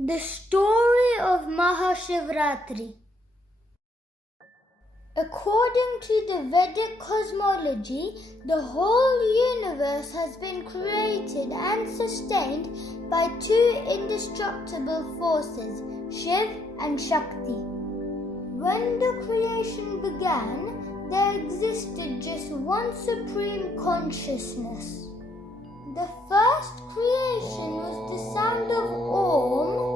The story of Mahashivratri. According to the Vedic cosmology, the whole universe has been created and sustained by two indestructible forces, Shiv and Shakti. When the creation began, there existed just one supreme consciousness. The first creation was the sound of Om,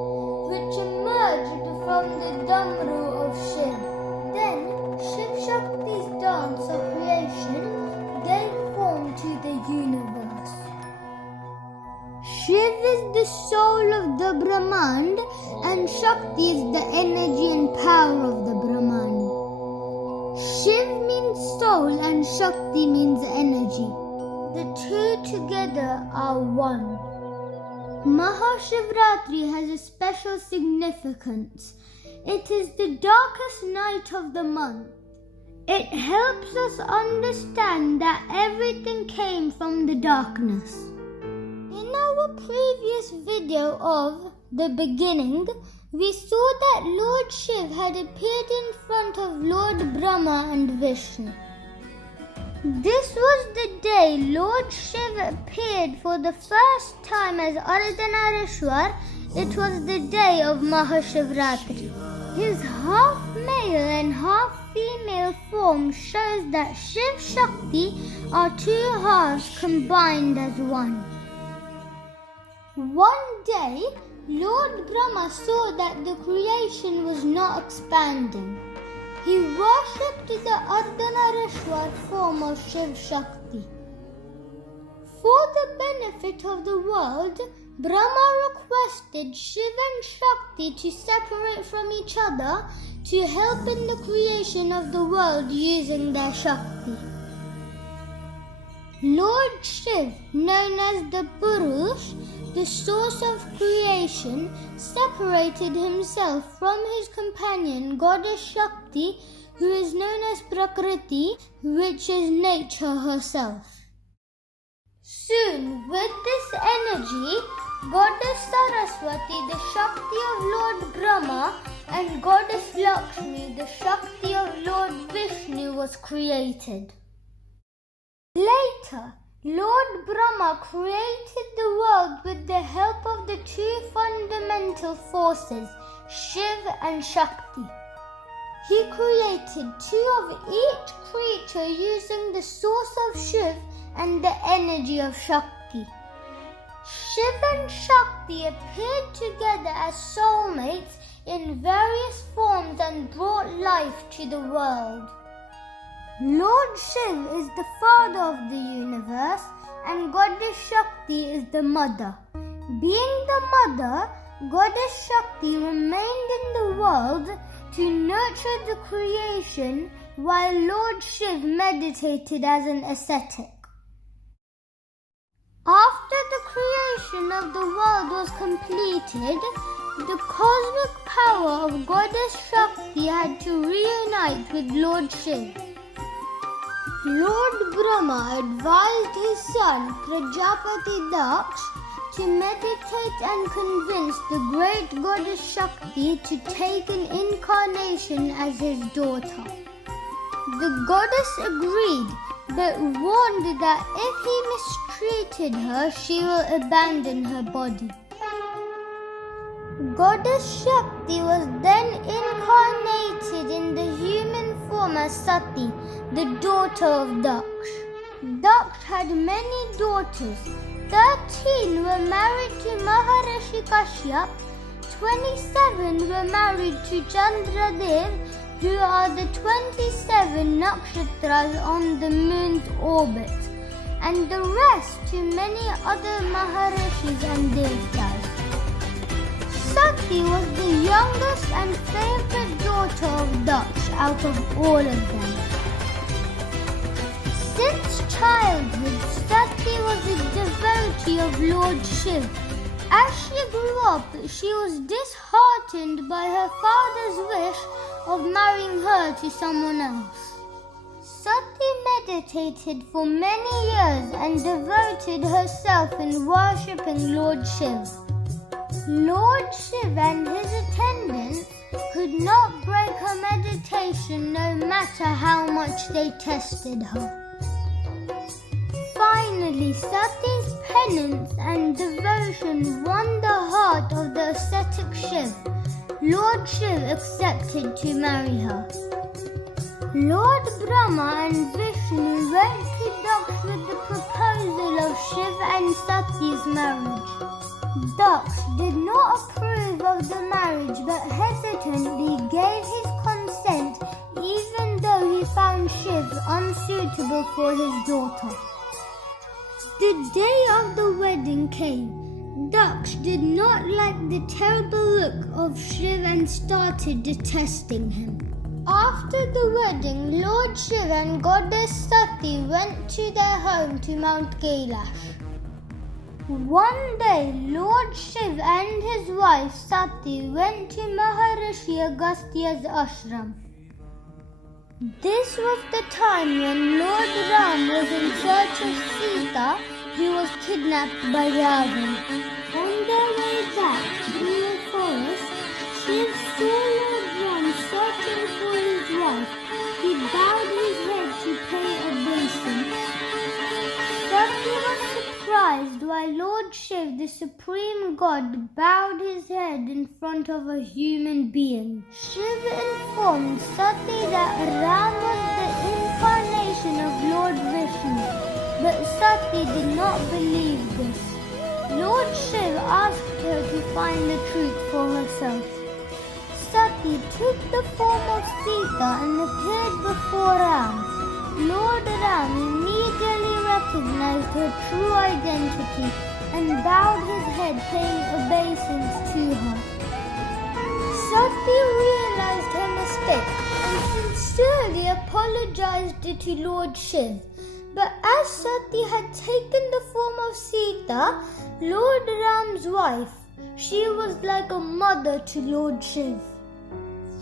which emerged from the Damru of Shiv. Then, ShivShakti's dance of creation gave form to the universe. Shiv is the soul of the Brahmand and Shakti is the energy and power of the Brahmand. Shiv means soul and Shakti means energy. The two together are one. Mahashivratri has a special significance. It is the darkest night of the month. It helps us understand that everything came from the darkness. In our previous video of the beginning, we saw that Lord Shiv had appeared in front of Lord Brahma and Vishnu. This was the day Lord Shiv appeared for the first time as Ardhnarishwar. It was the day of Mahashivratri. His half male and half female form shows that ShivShakti are two halves combined as one. One day, Lord Brahma saw that the creation was not expanding. He worshipped the Ardhnarishwar form of ShivShakti. For the benefit of the world, Brahma requested Shiv and Shakti to separate from each other to help in the creation of the world using their Shakti. Lord Shiv, known as the Purush, the source of creation, separated himself from his companion goddess Shakti, who is known as Prakriti, which is nature herself. Soon, with this energy, goddess Saraswati, the Shakti of Lord Brahma, and goddess Lakshmi, the Shakti of Lord Vishnu, was created. Later, Lord Brahma created the world with the help of the two fundamental forces, Shiv and Shakti. He created two of each creature using the source of Shiv and the energy of Shakti. Shiv and Shakti appeared together as soulmates in various forms and brought life to the world. Lord Shiv is the father of the universe and goddess Shakti is the mother. Being the mother, goddess Shakti remained in the world to nurture the creation while Lord Shiv meditated as an ascetic. After the creation of the world was completed, the cosmic power of goddess Shakti had to reunite with Lord Shiv. Lord Brahma advised his son Prajapati Daksha to meditate and convince the great goddess Shakti to take an incarnation as his daughter. The goddess agreed, but warned that if he mistreated her, she will abandon her body. Goddess Shakti was then incarnated in the human form as Sati, the daughter of Daksha. Daksha had many daughters. 13 were married to Maharishi Kashyap, 27 were married to Chandradev, who are the 27 nakshatras on the moon's orbit, and the rest to many other Maharishis and Devtas. Sati was the youngest and favorite daughter of Daksha out of all of them. Since childhood, Sati was a devotee of Lord Shiv. As she grew up, she was disheartened by her father's wish of marrying her to someone else. Sati meditated for many years and devoted herself in worshipping Lord Shiv. Lord Shiv and his attendants could not break her meditation no matter how much they tested her. Finally, Sati's penance and devotion won the heart of the ascetic Shiv. Lord Shiv accepted to marry her. Lord Brahma and Vishnu went to Daksh with the proposal of Shiv and Sati's marriage. Daksh did not approve of the marriage but hesitantly gave his consent even though he found Shiv unsuitable for his daughter. The day of the wedding came. Daksh did not like the terrible look of Shiv and started detesting him. After the wedding, Lord Shiv and Goddess Sati went to their home to Mount Kailash. One day, Lord Shiv and his wife Sati went to Maharishi Agastya's ashram. This was the time when Lord Ram was in search of Sita, who was kidnapped by Ravan. On their way back through the forest, Shiv saw Lord Ram searching for his wife. He bowed his head to pay obeisance. Sati was surprised why Lord Shiv, the supreme god, bowed his head in front of a human being. Shiv informed Sati that Ram was the incarnation of Lord Vishnu, but Sati did not believe this. Lord Shiv asked her to find the truth for herself. Sati took the form of Sita and appeared before Ram. Lord Ram immediately recognized her true identity and bowed his head paying obeisance to her. Sati realized her mistake and sincerely apologized to Lord Shiv. But as Sati had taken the form of Sita, Lord Ram's wife, she was like a mother to Lord Shiv.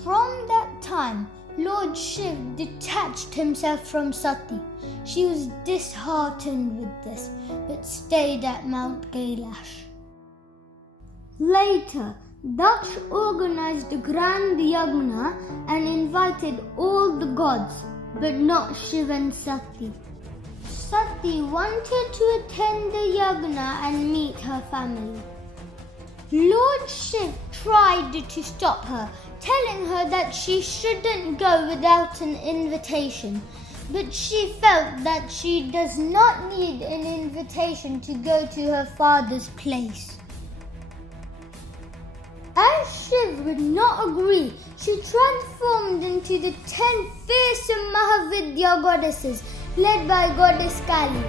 From that time, Lord Shiv detached himself from Sati. She was disheartened with this, but stayed at Mount Kailash. Later, Daksh organized a grand yagna and invited all the gods, but not Shiv and Sati. Sati wanted to attend the yagna and meet her family. Lord Shiv tried to stop her, telling her that she shouldn't go without an invitation, but she felt that she does not need an invitation to go to her father's place. As Shiv would not agree, she transformed into the 10 fearsome Mahavidya goddesses led by Goddess Kali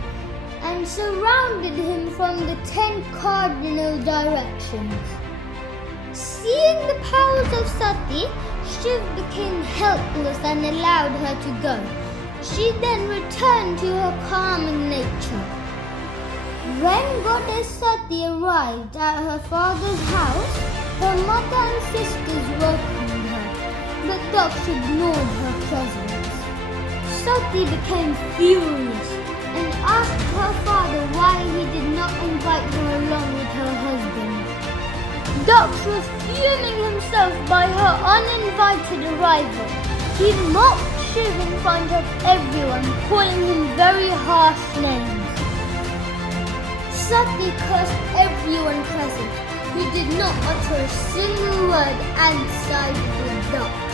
and surrounded him from the 10 cardinal directions. Seeing the powers of Sati, Shiv became helpless and allowed her to go. She then returned to her calming nature. When Goddess Sati arrived at her father's house, her mother and sisters welcomed her, but Daksh ignored her presence. Sati became furious and asked her father why he did not invite her along with her husband. Daksh was fuming himself by her uninvited arrival. He mocked Shiv in front of everyone, calling him very harsh names. Sati cursed everyone present, who did not utter a single word and sided with Daksh.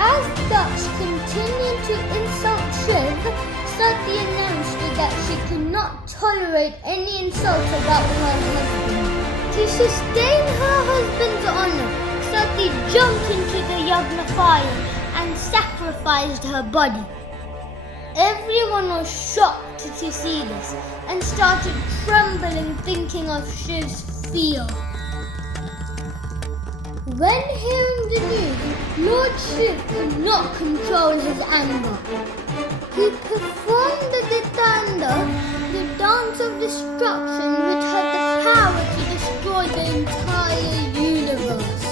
As Daksh continued to insult Shiv, Sati announced that she could not tolerate any insult about her husband. To sustain her husband's honor, Sati jumped into the yagna fire and sacrificed her body. Everyone was shocked to see this and started trembling, thinking of Shiv's fear. When hearing the news, Lord Shiv could not control his anger. He performed the Ditanda, the dance of destruction which had the power to destroy the entire universe.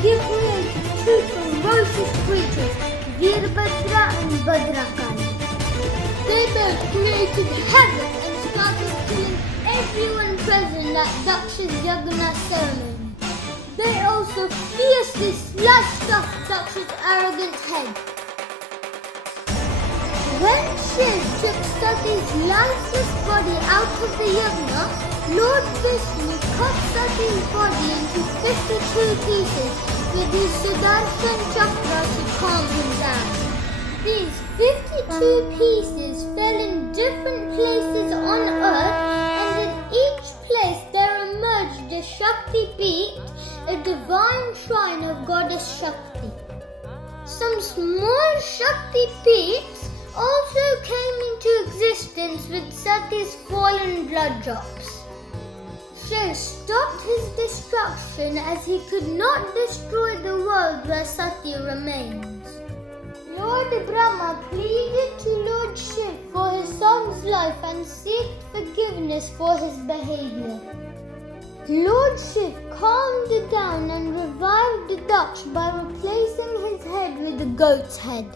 He created two ferocious creatures, Veerbhadra and Bhadrakali. They both created havoc and started killing everyone present at Daksha's Yagna ceremony. They also fiercely sliced off Daksha's arrogant head. When Shiv took Sati's lifeless body out of the Yagna, Lord Vishnu cut Sati's body into 52 pieces with his Sudarshan Chakra to calm him down. These 52 pieces fell in different places on earth, and in each place there emerged a Shakti peak, a divine shrine of goddess Shakti. Some small Shakti peaks also came into existence with Sati's fallen blood drops. Shiv stopped his destruction as he could not destroy the world where Sati remains. Lord Brahma pleaded to Lord Shiv for his son's life and sought forgiveness for his behavior. Lord Shiv calmed down and revived Daksh by replacing his head with a goat's head.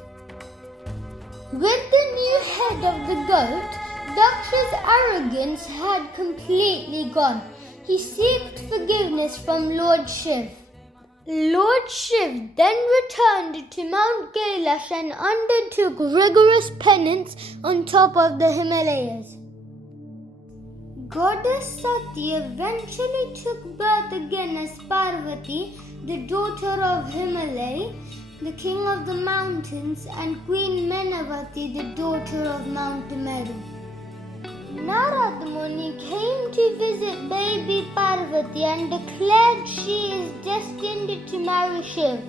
With the new head of the goat, Daksha's arrogance had completely gone. He sought forgiveness from Lord Shiv. Lord Shiv then returned to Mount Kailash and undertook rigorous penance on top of the Himalayas. Goddess Sati eventually took birth again as Parvati, the daughter of Himalaya, the king of the mountains, and Queen Menavati, the daughter of Mount Meru. Narad Muni came to visit baby Parvati and declared she is destined to marry Shiv.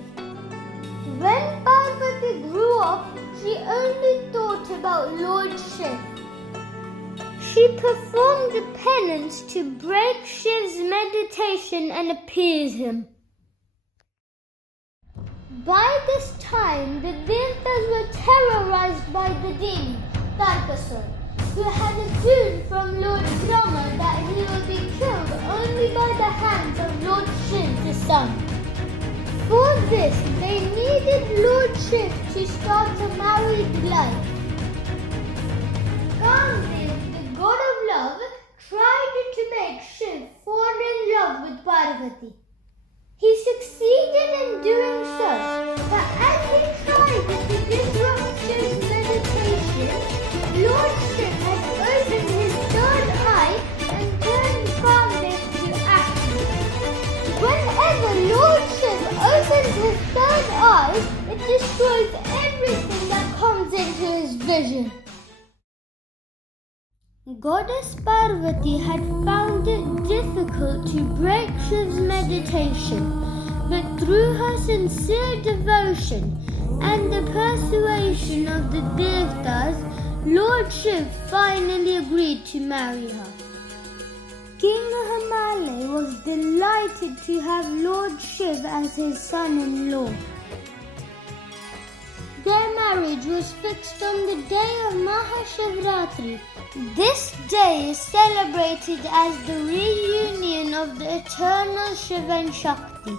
When Parvati grew up, she only thought about Lord Shiv. She performed a penance to break Shiv's meditation and appease him. By this time, the Devtas were terrorized by the demon, Tarkasur, who had a boon from Lord Brahma that he would be killed only by the hands of Lord Shiv, the sun. For this, they needed Lord Shiv to start a married life. Kamdev, the god of love, tried to make Shiv fall in love with Parvati. He succeeded in doing so, but as he tried to disrupt Shiv's meditation, Lord Shiv had opened his third eye and turned Kamdev to action. Whenever Lord Shiv opens his third eye, it destroys everything that comes into his vision. Goddess Parvati had found it difficult to break Shiv's meditation, but through her sincere devotion and the persuasion of the Devtas, Lord Shiv finally agreed to marry her. King Hanuman was delighted to have Lord Shiv as his son-in-law. Their marriage was fixed on the day of Mahashivratri. This day is celebrated as the reunion of the eternal Shiv and Shakti.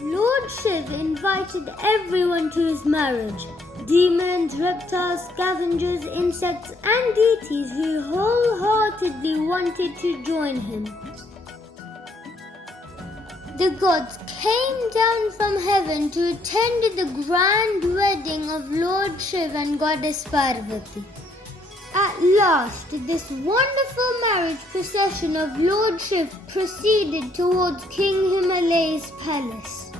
Lord Shiv invited everyone to his marriage. Demons, reptiles, scavengers, insects, and deities who wholeheartedly wanted to join him. The gods came down from heaven to attend the grand wedding of Lord Shiv and Goddess Parvati. At last, this wonderful marriage procession of Lord Shiv proceeded towards King Himalaya's palace.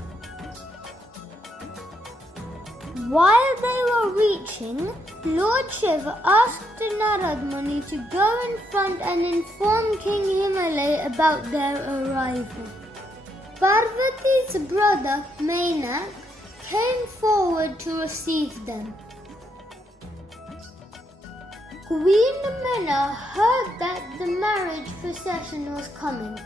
While they were reaching, Lord Shiv asked Narad Muni to go in front and inform King Himalaya about their arrival. Parvati's brother, Menak, came forward to receive them. Queen Mena heard that the marriage procession was coming.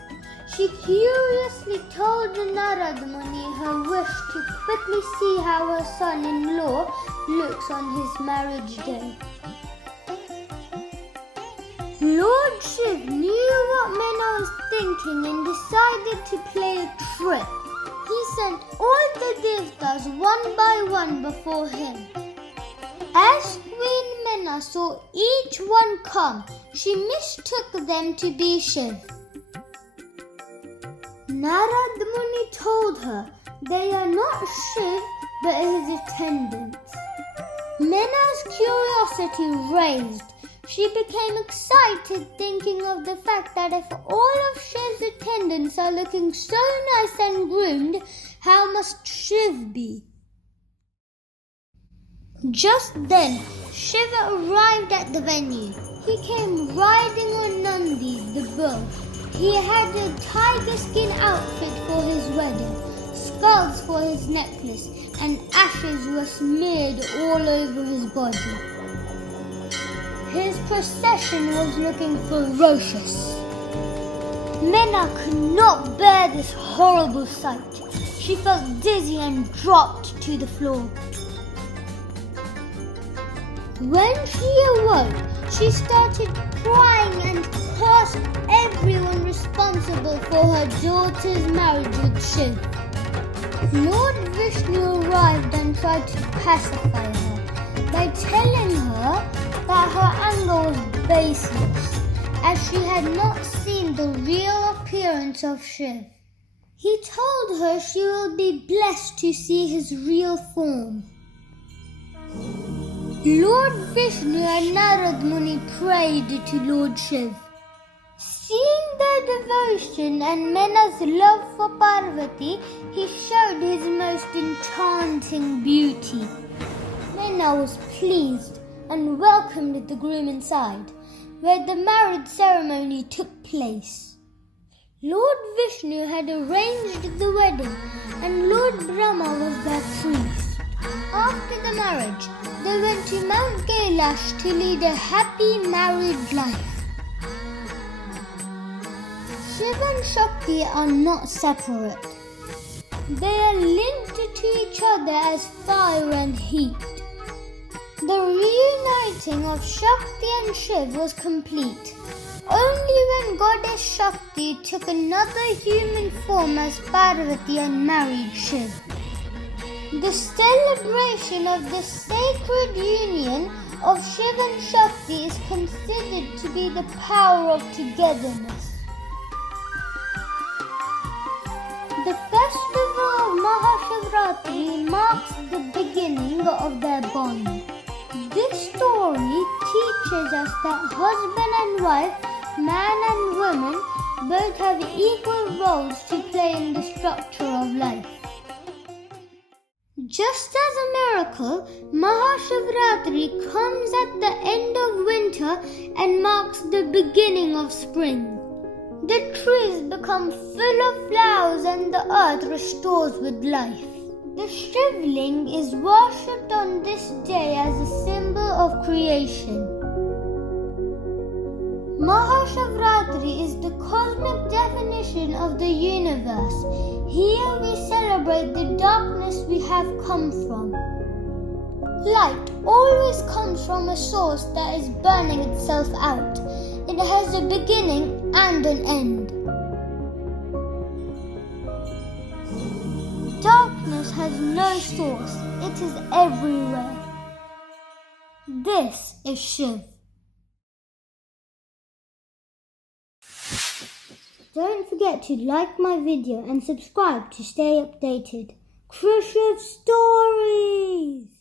She curiously told Narad Muni her wish to quickly see how her son-in-law looks on his marriage day. Lord Shiv knew what Mena was thinking and decided to play a trick. He sent all the Devtas one by one before him. As Queen Meena saw each one come, she mistook them to be Shiv. Narad Muni told her they are not Shiv but his attendants. Meena's curiosity raised. She became excited thinking of the fact that if all of Shiv's attendants are looking so nice and groomed, how must Shiv be? Just then, Shiva arrived at the venue. He came riding on Nandi, the bull. He had a tiger skin outfit for his wedding, skulls for his necklace, and ashes were smeared all over his body. His procession was looking ferocious. Meena could not bear this horrible sight. She felt dizzy and dropped to the floor. When she awoke, she started crying and cursed everyone responsible for her daughter's marriage with Shiv. Lord Vishnu arrived and tried to pacify her by telling her that her anger was baseless, as she had not seen the real appearance of Shiv. He told her she will be blessed to see his real form. Lord Vishnu and Narad Muni prayed to Lord Shiv. Seeing their devotion and Meena's love for Parvati, he showed his most enchanting beauty. Meena was pleased and welcomed the groom inside, where the marriage ceremony took place. Lord Vishnu had arranged the wedding and Lord Brahma was their priest. After the marriage, they went to Mount Kailash to lead a happy married life. Shiv and Shakti are not separate. They are linked to each other as fire and heat. The reuniting of Shakti and Shiv was complete only when Goddess Shakti took another human form as Parvati and married Shiv. The celebration of the sacred union of Shiv and Shakti is considered to be the power of togetherness. The festival of Mahashivratri marks the beginning of their bond. This story teaches us that husband and wife, man and woman, both have equal roles to play in the structure of life. Just as a miracle, Mahashivratri comes at the end of winter and marks the beginning of spring. The trees become full of flowers and the earth restores with life. The Shivling is worshipped on this day as a symbol of creation. Mahashivratri is the cosmic definition of the universe. Here we celebrate the darkness we have come from. Light always comes from a source that is burning itself out. It has a beginning and an end. Darkness has no source. It is everywhere. This is Shiv. Don't forget to like my video and subscribe to stay updated. Crucial stories!